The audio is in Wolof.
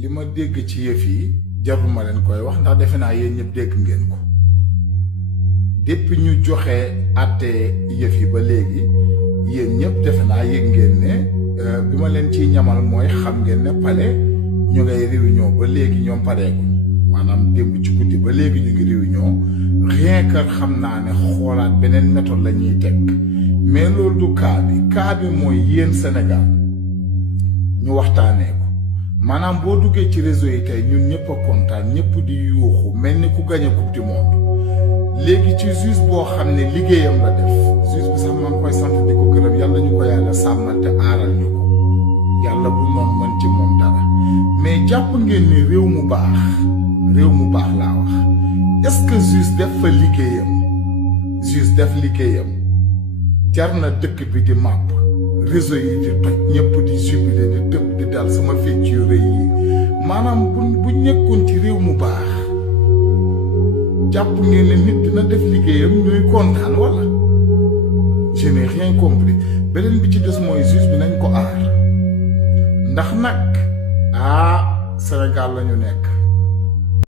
li ma dégg ci yëf yi jarul ma leen koy wax ndax defe naa yéen ñëpp dégg ngeen ko depuis ñu joxe àtte yëf yi ba léegi yéen ñëpp defe naa yëg ngeen ne bi ma leen ciy ñamal mooy xam ngeen ne pale ñu ngay réunion ba léegi ñoom pareeguñ maanaam démb ci guddi ba léegi ñu ngi réunion rien que xam naa ne xoolaat beneen méthode la ñuy teg mais loolu du cas bi mooy yéen Sénégal ñu waxtaanee ko maanaam boo duggee ci réseau yi tey ñun ñëpp a kontaan ñëpp di yuuxu mel ni ku gagné coupe du monde léegi ci juge boo xam ne liggéeyam la def juge bi sax maa ngi koy sant di ko gërëm yàlla ñu ko yàlla sàmmal te aaral ñu ko yàlla bu noonu mën ci moom dara mais jàpp ngeen ni réew mu baax laa wax est-ce que juge def fa liggéeyam juge def liggéeyam jar na dëkk bi di màpp réseau yi di toj ñëpp di jubilé di tëb di dal sama fecc yu rëy yi maanaam bu nekkoon ci réew mu baax jàpp ngeen ne nit dina def liggéeyam ñuy kontaan wala je n'ai rien compris beneen bi ci des mooy juge bi nañ ko aar ndax nag Sénégal la ñu nekk